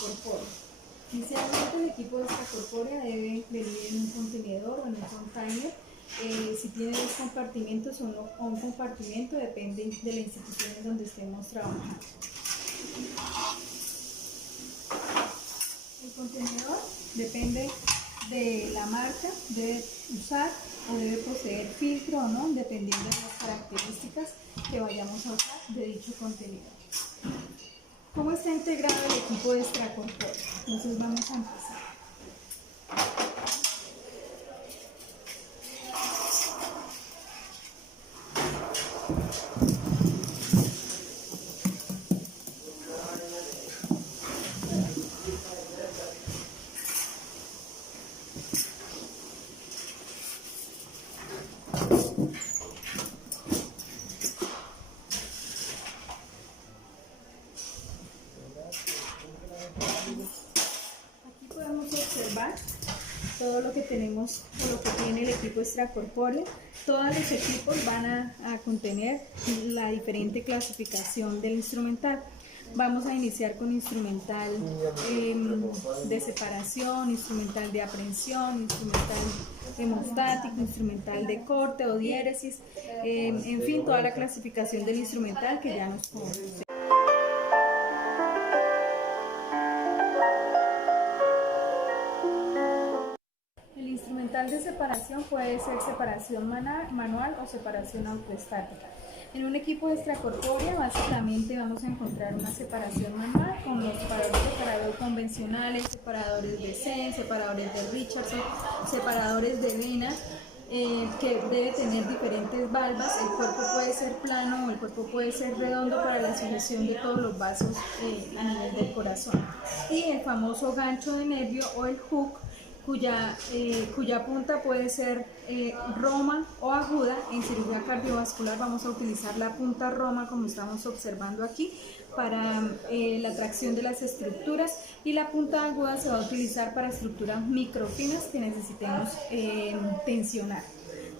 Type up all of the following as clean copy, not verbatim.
extracorpóreo. Inicialmente el equipo extracorpórea debe venir en un contenedor o en un container. Si tiene 2 compartimentos o un compartimento, depende de la institución en donde estemos trabajando. El contenedor depende de la marca, debe usar o debe poseer filtro o no, dependiendo de las características que vayamos a usar de dicho contenedor. ¿Cómo está integrado el equipo extracorpóreo? Entonces vamos a empezar. Aquí podemos observar todo lo que tenemos o lo que tiene el equipo extracorpóreo. Todos los equipos van a contener la diferente clasificación del instrumental. Vamos a iniciar con instrumental de separación, instrumental de aprehensión, instrumental hemostático, instrumental de corte o diéresis, en fin, toda la clasificación del instrumental que ya nos conoce. El instrumental de separación puede ser separación manual o separación autoestática. En un equipo extracorpóreo básicamente vamos a encontrar una separación manual con los separadores convencionales, separadores de Senn, separadores de Richardson, separadores de vena, que debe tener diferentes valvas. El cuerpo puede ser plano o el cuerpo puede ser redondo para la sujeción de todos los vasos a nivel del corazón. Y el famoso gancho de nervio o el hook, cuya punta puede ser roma o aguda. En cirugía cardiovascular vamos a utilizar la punta roma, como estamos observando aquí, para la tracción de las estructuras, y la punta aguda se va a utilizar para estructuras microfinas que necesitemos tensionar.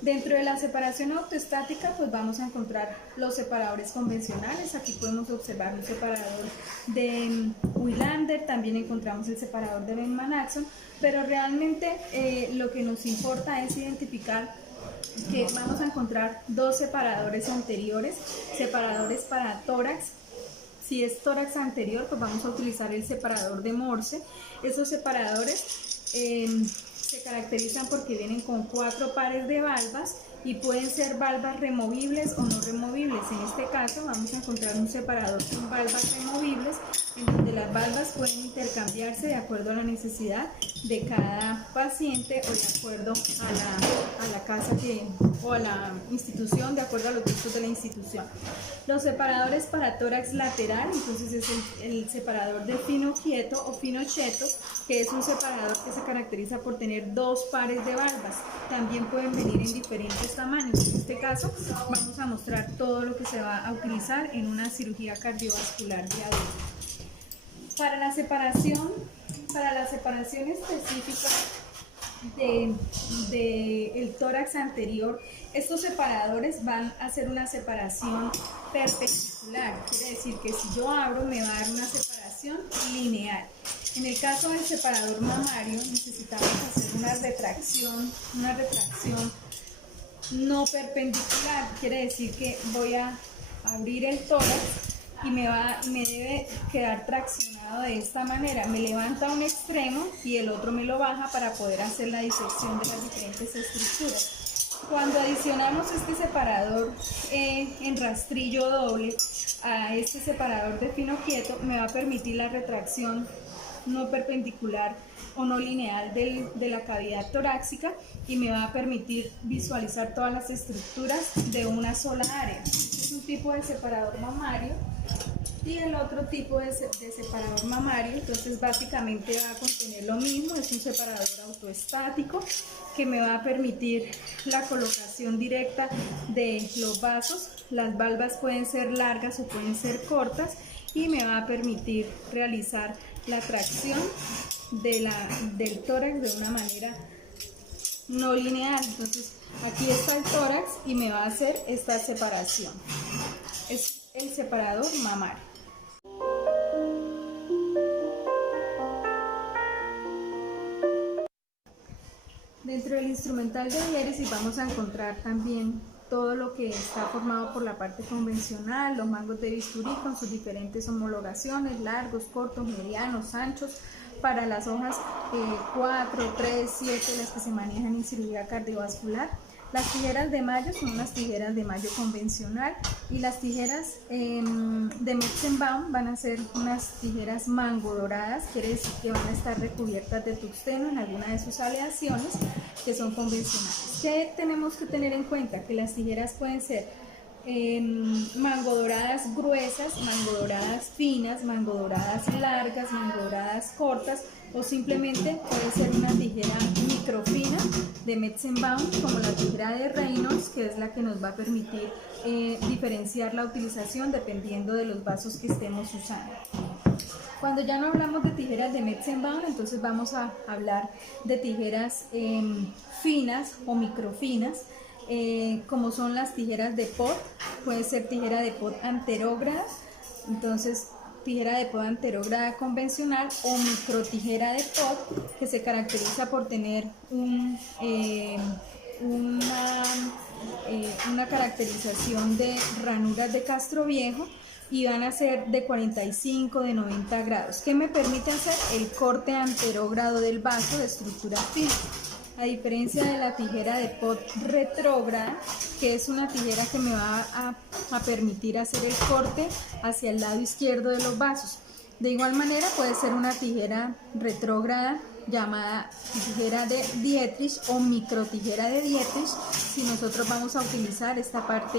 Dentro de la separación autoestática pues vamos a encontrar los separadores convencionales. Aquí podemos observar un separador de Wilander, también encontramos el separador de Bellman-Axon, pero realmente lo que nos importa es identificar que vamos a encontrar 2 separadores anteriores, separadores para tórax. Si es tórax anterior, pues vamos a utilizar el separador de Morse. Esos separadores se caracterizan porque vienen con 4 pares de valvas y pueden ser valvas removibles o no removibles. En este caso vamos a encontrar un separador con valvas removibles, en donde las valvas pueden intercambiarse de acuerdo a la necesidad de cada paciente o de acuerdo a la casa o a la institución, de acuerdo a los gustos de la institución. Los separadores para tórax lateral, entonces es el separador de fino quieto o fino cheto, que es un separador que se caracteriza por tener 2 pares de valvas. También pueden venir en diferentes tamaños. En este caso vamos a mostrar todo lo que se va a utilizar en una cirugía cardiovascular de adulto. Para la separación específica del tórax anterior, estos separadores van a hacer una separación perpendicular. Quiere decir que si yo abro me va a dar una separación lineal. En el caso del separador mamario necesitamos hacer una retracción no perpendicular. Quiere decir que voy a abrir el tórax y me debe quedar traccionado de esta manera. Me levanta un extremo y el otro me lo baja para poder hacer la disección de las diferentes estructuras. Cuando adicionamos este separador en rastrillo doble a este separador de fino quieto, me va a permitir la retracción no perpendicular o no lineal de la cavidad torácica, y me va a permitir visualizar todas las estructuras de una sola área. Este es un tipo de separador mamario y el otro tipo de separador mamario. Entonces básicamente va a contener lo mismo. Es un separador autoestático que me va a permitir la colocación directa de los vasos. Las valvas pueden ser largas o pueden ser cortas, y me va a permitir realizar la tracción del tórax de una manera no lineal. Entonces aquí está el tórax y me va a hacer esta separación. Es el separador mamario. Dentro del instrumental de diéresis vamos a encontrar también todo lo que está formado por la parte convencional, los mangos de bisturí con sus diferentes homologaciones, largos, cortos, medianos, anchos, para las hojas 4, 3, 7, las que se manejan en cirugía cardiovascular. Las tijeras de mayo son unas tijeras de mayo convencional y las tijeras de Metzenbaum van a ser unas tijeras mango doradas, quiere decir que van a estar recubiertas de tuxteno en alguna de sus aleaciones que son convencionales. ¿Qué tenemos que tener en cuenta? Que las tijeras pueden ser mango doradas gruesas, mango doradas finas, mango doradas largas, mango doradas cortas, o simplemente puede ser una tijera microfina de Metzenbaum, como la tijera de Reynolds, que es la que nos va a permitir diferenciar la utilización dependiendo de los vasos que estemos usando. Cuando ya no hablamos de tijeras de Metzenbaum, entonces vamos a hablar de tijeras finas o microfinas, como son las tijeras de pot. Puede ser tijera de pot anterógrada, entonces tijera de pod anterógrada convencional, o microtijera de pod, que se caracteriza por tener una caracterización de ranuras de Castroviejo, y van a ser de 45, de 90 grados, que me permite hacer el corte anterógrado del vaso de estructura fina. A diferencia de la tijera de pod retrógrada, que es una tijera que me va a permitir hacer el corte hacia el lado izquierdo de los vasos. De igual manera puede ser una tijera retrógrada llamada tijera de Dietrich o microtijera de Dietrich, si nosotros vamos a utilizar esta parte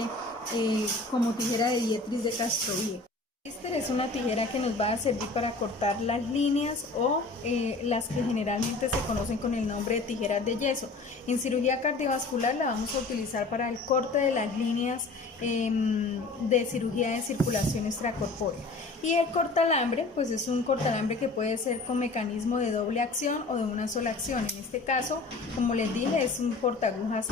como tijera de Dietrich de Castroviejo. Esta es una tijera que nos va a servir para cortar las líneas o las que generalmente se conocen con el nombre de tijeras de yeso. En cirugía cardiovascular la vamos a utilizar para el corte de las líneas de cirugía de circulación extracorpórea. Y el cortalambre, pues es un cortalambre que puede ser con mecanismo de doble acción o de una sola acción. En este caso, como les dije, es un portaagujas,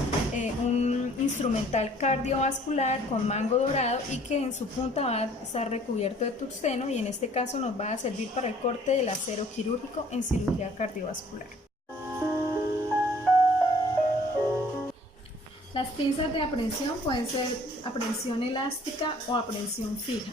un instrumental cardiovascular con mango dorado y que en su punta va a estar recubierto de tuxteno, y en este caso nos va a servir para el corte del acero quirúrgico en cirugía cardiovascular. Las pinzas de aprehensión pueden ser aprehensión elástica o aprehensión fija.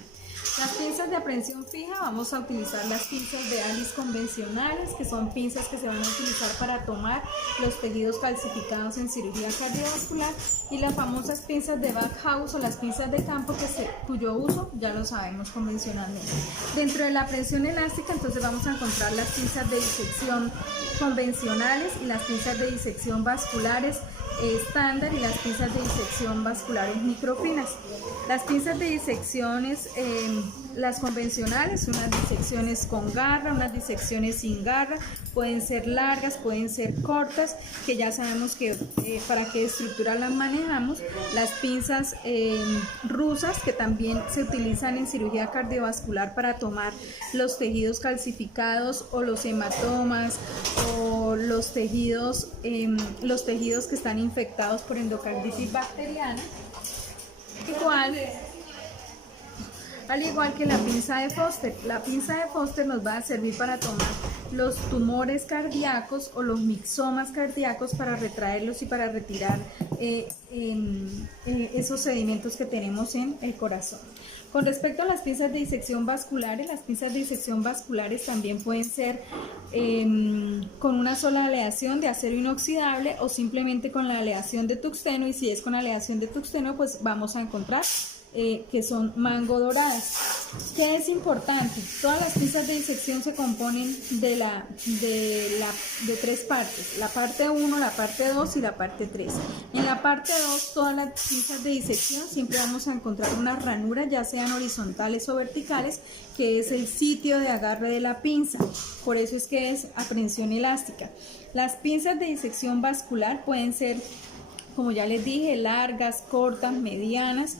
Las pinzas de aprehensión fija, vamos a utilizar las pinzas de Alice convencionales, que son pinzas que se van a utilizar para tomar los tejidos calcificados en cirugía cardiovascular, y las famosas pinzas de Backhaus o las pinzas de campo, cuyo uso ya lo sabemos convencionalmente. Dentro de la aprehensión elástica, entonces vamos a encontrar las pinzas de disección convencionales y las pinzas de disección vasculares estándar y las pinzas de disección vasculares microfinas. Las pinzas de disecciones, las convencionales, unas disecciones con garra, unas disecciones sin garra, pueden ser largas, pueden ser cortas, que ya sabemos que para qué estructura las manejamos. Las pinzas rusas, que también se utilizan en cirugía cardiovascular para tomar los tejidos calcificados o los hematomas o los tejidos que están infectados por endocarditis bacteriana. Al igual que la pinza de Foster. La pinza de Foster nos va a servir para tomar los tumores cardíacos o los mixomas cardíacos, para retraerlos y para retirar esos sedimentos que tenemos en el corazón. Con respecto a las pinzas de disección vasculares, las pinzas de disección vasculares también pueden ser con una sola aleación de acero inoxidable o simplemente con la aleación de tuxteno, y si es con aleación de tuxteno, pues vamos a encontrar que son mango doradas. ¿Qué es importante? Todas las pinzas de disección se componen de tres partes: la parte 1, la parte 2 y la parte 3. En la parte 2, todas las pinzas de disección siempre vamos a encontrar una ranura, ya sean horizontales o verticales, que es el sitio de agarre de la pinza. Por eso es que es aprehensión elástica. Las pinzas de disección vascular pueden ser, como ya les dije, largas, cortas, medianas,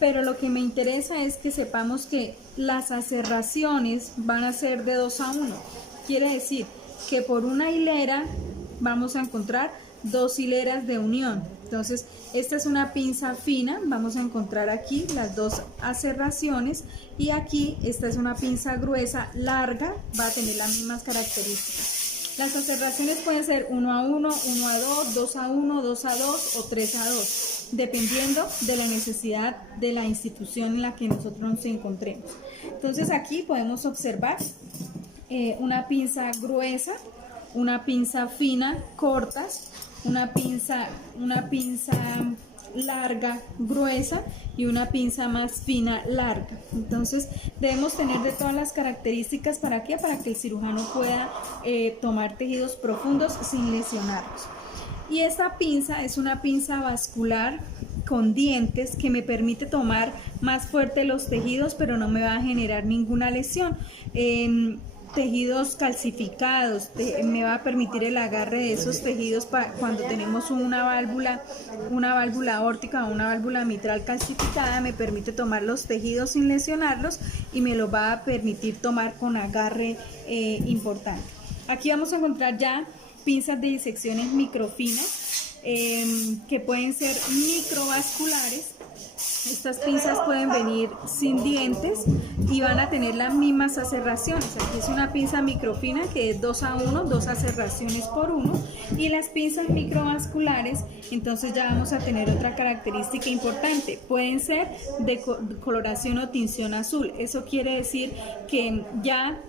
pero lo que me interesa es que sepamos que las aserraciones van a ser de 2 a 1. Quiere decir que por una hilera vamos a encontrar 2 hileras de unión. Entonces, esta es una pinza fina, vamos a encontrar aquí las 2 aserraciones, y aquí esta es una pinza gruesa, larga, va a tener las mismas características. Las aserraciones pueden ser 1 a 1, 1 a 2, 2 a 1, 2 a 2 o 3 a 2, dependiendo de la necesidad de la institución en la que nosotros nos encontremos. Entonces aquí podemos observar una pinza gruesa, una pinza fina, cortas, una pinza larga, gruesa y una pinza más fina, larga. Entonces debemos tener de todas las características. ¿Para qué? Para que el cirujano pueda tomar tejidos profundos sin lesionarlos. Y esta pinza es una pinza vascular con dientes que me permite tomar más fuerte los tejidos, pero no me va a generar ninguna lesión. Tejidos calcificados, me va a permitir el agarre de esos tejidos cuando tenemos una válvula aórtica o una válvula mitral calcificada. Me permite tomar los tejidos sin lesionarlos y me lo va a permitir tomar con agarre importante. Aquí vamos a encontrar ya pinzas de disecciones microfinas que pueden ser microvasculares. Estas pinzas pueden venir sin dientes y van a tener las mismas aserraciones. Aquí es una pinza microfina que es 2 a 1, 2 aserraciones por 1. Y las pinzas microvasculares, entonces ya vamos a tener otra característica importante. Pueden ser de coloración o tinción azul. Eso quiere decir que ya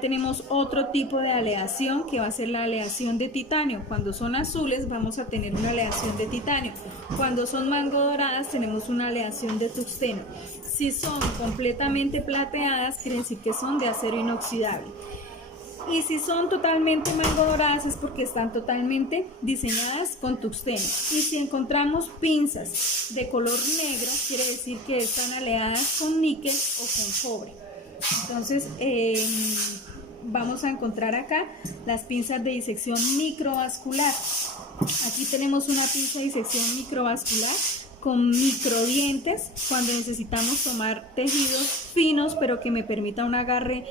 tenemos otro tipo de aleación, que va a ser la aleación de titanio. Cuando son azules vamos a tener una aleación de titanio. Cuando son mango doradas tenemos una aleación de tungsteno. Si son completamente plateadas, quiere decir que son de acero inoxidable. Y si son totalmente mango doradas es porque están totalmente diseñadas con tungsteno. Y si encontramos pinzas de color negro, quiere decir que están aleadas con níquel o con cobre. Entonces vamos a encontrar acá las pinzas de disección microvascular. Aquí tenemos una pinza de disección microvascular con microdientes cuando necesitamos tomar tejidos finos pero que me permita un agarre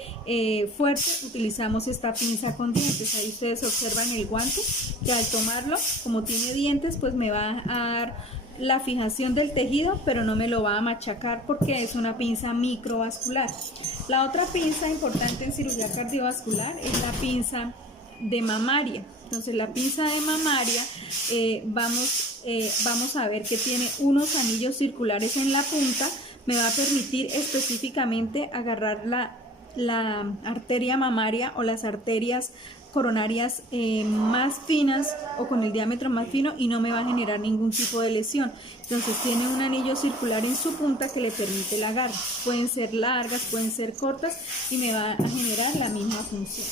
fuerte. Utilizamos esta pinza con dientes. Ahí ustedes observan el guante que al tomarlo, como tiene dientes, pues me va a dar la fijación del tejido, pero no me lo va a machacar porque es una pinza microvascular. La otra pinza importante en cirugía cardiovascular es la pinza de mamaria. Entonces la pinza de mamaria vamos a ver que tiene unos anillos circulares en la punta. Me va a permitir específicamente agarrar la arteria mamaria o las arterias coronarias más finas o con el diámetro más fino y no me va a generar ningún tipo de lesión. Entonces tiene un anillo circular en su punta que le permite el agarre. Pueden ser largas, pueden ser cortas y me va a generar la misma función.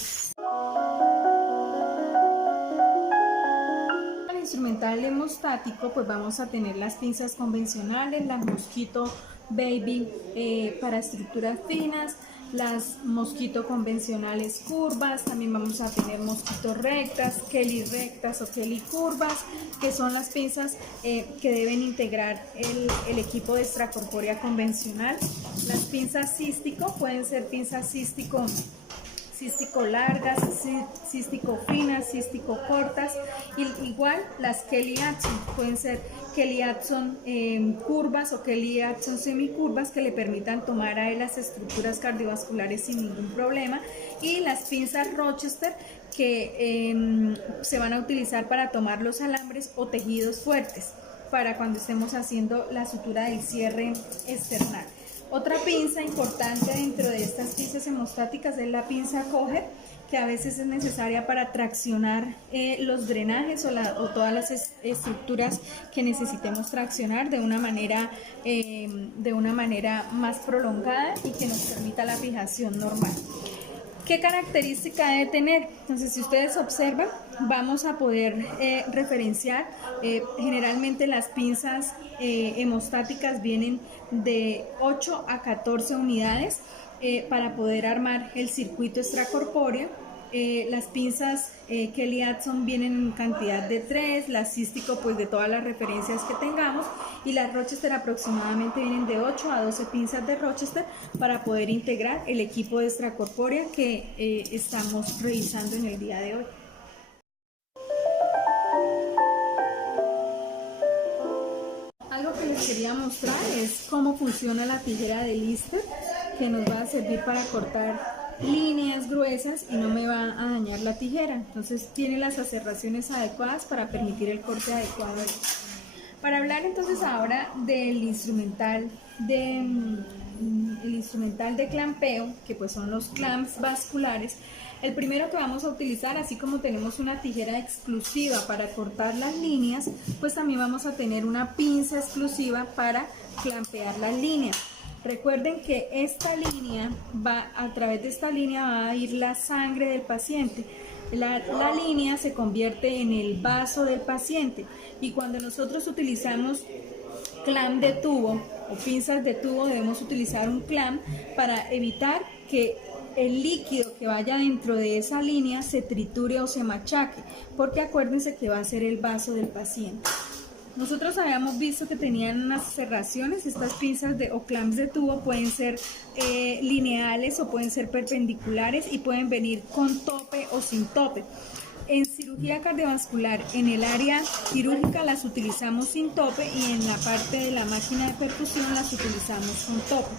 Instrumental hemostático, pues vamos a tener las pinzas convencionales, las Mosquito Baby para estructuras finas, las Mosquito convencionales curvas, también vamos a tener Mosquito rectas, Kelly rectas o Kelly curvas, que son las pinzas que deben integrar el equipo de extracorpórea convencional. Las pinzas cístico pueden ser pinzas cístico largas, cístico finas, cístico cortas, y igual las Kelly Addison pueden ser Kelly Addison curvas o Kelly Addison semicurvas que le permitan tomar a él las estructuras cardiovasculares sin ningún problema, y las pinzas Rochester que se van a utilizar para tomar los alambres o tejidos fuertes para cuando estemos haciendo la sutura del cierre external. Otra pinza importante dentro de estas pinzas hemostáticas es la pinza Coger, que a veces es necesaria para traccionar los drenajes o todas las estructuras que necesitemos traccionar de una manera más prolongada y que nos permita la fijación normal. ¿Qué característica debe tener? Entonces, si ustedes observan, vamos a poder referenciar, generalmente las pinzas hemostáticas vienen de 8 a 14 unidades para poder armar el circuito extracorpóreo. Las pinzas Kelly Addison vienen en cantidad de 3, las cístico pues de todas las referencias que tengamos, y las Rochester aproximadamente vienen de 8 a 12 pinzas de Rochester para poder integrar el equipo de extracorpórea que estamos revisando en el día de hoy. Algo que les quería mostrar es cómo funciona la tijera de Lister, que nos va a servir para cortar líneas gruesas y no me va a dañar la tijera. Entonces tiene las aserraciones adecuadas para permitir el corte adecuado. Para hablar entonces ahora del instrumental de clampeo, que pues son los clamps basculares. El primero que vamos a utilizar, así como tenemos una tijera exclusiva para cortar las líneas, pues también vamos a tener una pinza exclusiva para clampear las líneas. Recuerden que esta línea a través de esta línea va a ir la sangre del paciente. La línea se convierte en el vaso del paciente, y cuando nosotros utilizamos clamp de tubo o pinzas de tubo, debemos utilizar un clamp para evitar que el líquido que vaya dentro de esa línea se triture o se machaque, porque acuérdense que va a ser el vaso del paciente. Nosotros habíamos visto que tenían unas serraciones. Estas pinzas o clamps de tubo pueden ser lineales o pueden ser perpendiculares y pueden venir con tope o sin tope. En cirugía cardiovascular, en el área quirúrgica las utilizamos sin tope, y en la parte de la máquina de perfusión las utilizamos con tope.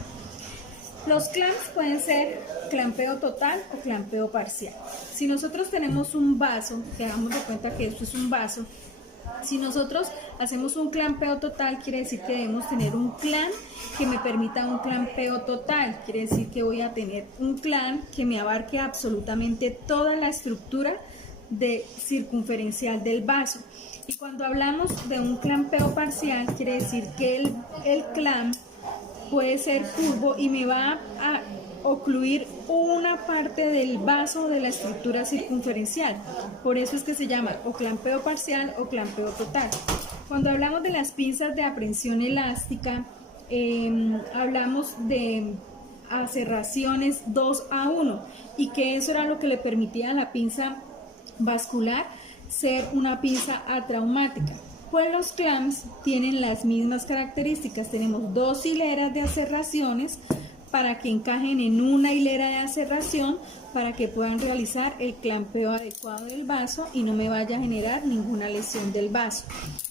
Los clamps pueden ser clampeo total o clampeo parcial. Si nosotros tenemos un vaso, que hagamos de cuenta que esto es un vaso, si nosotros hacemos un clampeo total, quiere decir que debemos tener un clamp que me permita un clampeo total. Quiere decir que voy a tener un clamp que me abarque absolutamente toda la estructura circunferencial del vaso. Y cuando hablamos de un clampeo parcial, quiere decir que el clamp puede ser curvo y me va a ocluir una parte del vaso de la estructura circunferencial. Por eso es que se llama o clampeo parcial o clampeo total. Cuando hablamos de las pinzas de aprensión elástica, hablamos de aserraciones 2:1, y que eso era lo que le permitía a la pinza vascular ser una pinza atraumática. Pues los clamps tienen las mismas características. Tenemos 2 hileras de aserraciones para que encajen en una hilera de aserración, para que puedan realizar el clampeo adecuado del vaso y no me vaya a generar ninguna lesión del vaso.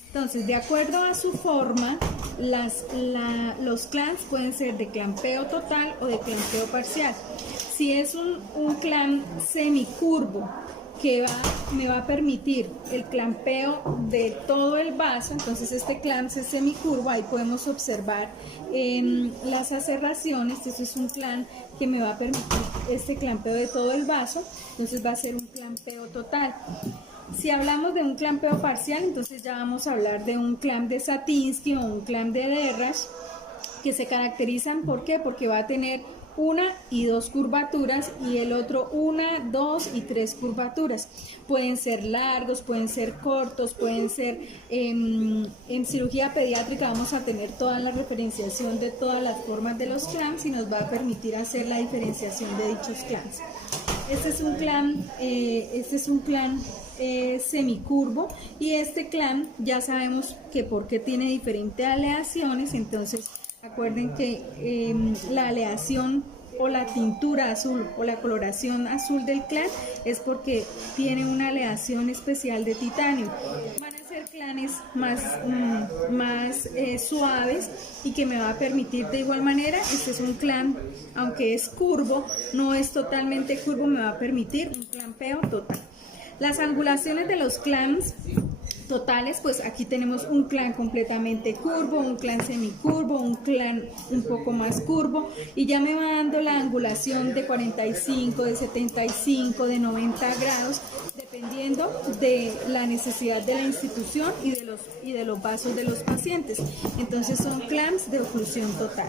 Entonces, de acuerdo a su forma, los clamps pueden ser de clampeo total o de clampeo parcial. Si es un clamp semicurvo que me va a permitir el clampeo de todo el vaso, entonces este clamp es semicurvo. Ahí podemos observar las aserraciones. Este es un clamp que me va a permitir este clampeo de todo el vaso, entonces va a ser un clampeo total. Si hablamos de un clampeo parcial, entonces ya vamos a hablar de un clamp de Satinsky o un clamp de Derrash, que se caracterizan, ¿por qué? Porque va a tener 1 y 2 curvaturas, y el otro 1, 2 y 3 curvaturas. Pueden ser largos, pueden ser cortos, pueden ser en cirugía pediátrica vamos a tener toda la referenciación de todas las formas de los clamps, y nos va a permitir hacer la diferenciación de dichos clamps. Este es un clamp semicurvo, y este clamp ya sabemos que por qué tiene diferentes aleaciones. Entonces acuerden que la aleación o la tintura azul o la coloración azul del clamp es porque tiene una aleación especial de titanio. Van a ser clamps más suaves, y que me va a permitir de igual manera. Este es un clamp, aunque es curvo, no es totalmente curvo, me va a permitir un clampeo total. Las angulaciones de los clamps totales, pues aquí tenemos un clamp completamente curvo, un clamp semicurvo, un clamp un poco más curvo, y ya me va dando la angulación de 45, de 75, de 90 grados, dependiendo de la necesidad de la institución y de los vasos de los pacientes. Entonces son clamps de oclusión total.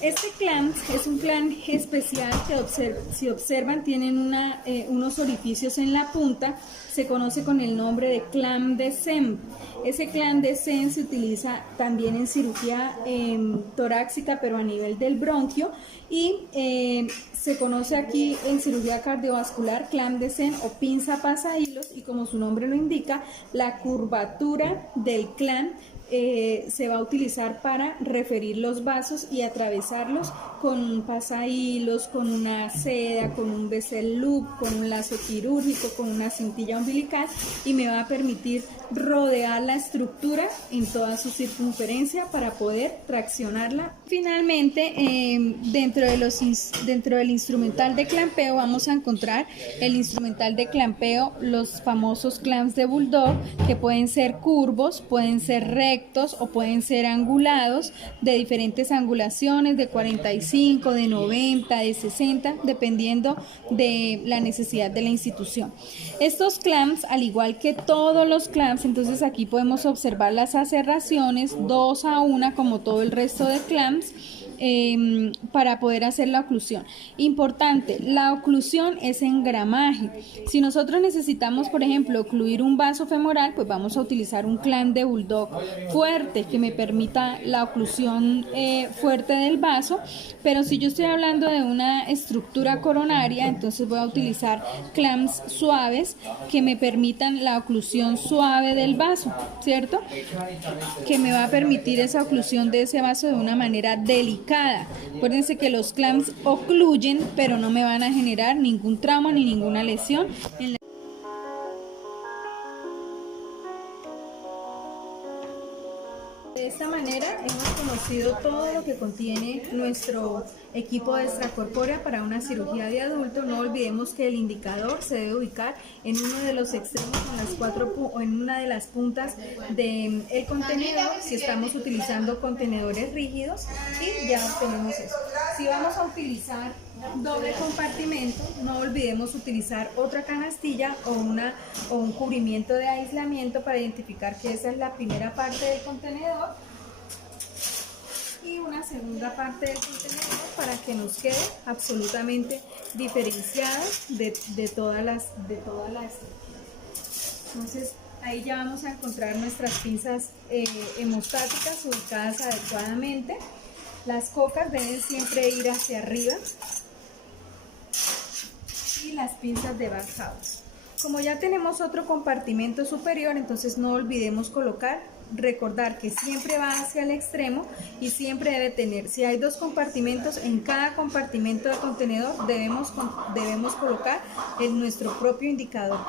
Este clamp es un clamp especial que si observan tienen unos orificios en la punta. Se conoce con el nombre de clamp de Senn. Ese clamp de Senn se utiliza también en cirugía torácica, pero a nivel del bronquio, y se conoce aquí en cirugía cardiovascular clamp de Senn o pinza pasahilos, y como su nombre lo indica, la curvatura del clamp se va a utilizar para referir los vasos y atravesarlos con un pasahilos, con una seda, con un bezel loop, con un lazo quirúrgico, con una cintilla umbilical, y me va a permitir rodear la estructura en toda su circunferencia para poder traccionarla. Finalmente, dentro del instrumental de clampeo vamos a encontrar el instrumental de clampeo, los famosos clamps de bulldog, que pueden ser curvos, pueden ser rectos o pueden ser angulados, de diferentes angulaciones, de 45, de 90, de 60, dependiendo de la necesidad de la institución. Estos clamps, al igual que todos los clamps, entonces aquí podemos observar las aserraciones 2 a 1 como todo el resto de clamps, para poder hacer la oclusión. Importante, la oclusión es en gramaje. Si nosotros necesitamos, por ejemplo, ocluir un vaso femoral, pues vamos a utilizar un clamp de bulldog fuerte que me permita la oclusión fuerte del vaso, pero si yo estoy hablando de una estructura coronaria, entonces voy a utilizar clamps suaves que me permitan la oclusión suave del vaso, ¿cierto? Que me va a permitir esa oclusión de ese vaso de una manera delicada. Acuérdense que los clamps ocluyen, pero no me van a generar ningún trauma ni ninguna lesión en la... De esta manera hemos conocido todo lo que contiene nuestro equipo de extracorpórea para una cirugía de adulto. No olvidemos que el indicador se debe ubicar en uno de los extremos o en una de las puntas del contenedor si estamos utilizando contenedores rígidos, y ya obtenemos eso. Si vamos a utilizar doble compartimento, no olvidemos utilizar otra canastilla o un cubrimiento de aislamiento para identificar que esa es la primera parte del contenedor y una segunda parte del contenedor para que nos quede absolutamente diferenciada de todas las. Entonces ahí ya vamos a encontrar nuestras pinzas hemostáticas ubicadas adecuadamente. Las cocas deben siempre ir hacia arriba y las pinzas de backhouse. Como ya tenemos otro compartimento superior, entonces no olvidemos recordar que siempre va hacia el extremo y siempre debe tener, si hay 2 compartimentos, en cada compartimento del contenedor debemos colocar nuestro propio indicador.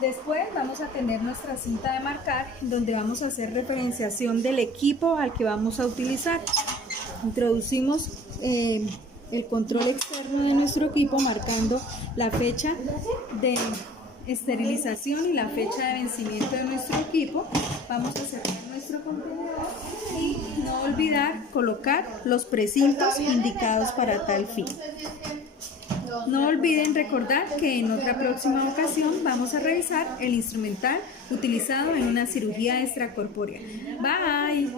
Después vamos a tener nuestra cinta de marcar, donde vamos a hacer referenciación del equipo al que vamos a utilizar. Introducimos el control externo de nuestro equipo marcando la fecha de esterilización y la fecha de vencimiento de nuestro equipo. Vamos a cerrar nuestro contenedor y no olvidar colocar los precintos indicados para tal fin. No olviden recordar que en otra próxima ocasión vamos a revisar el instrumental utilizado en una cirugía extracorpórea. Bye.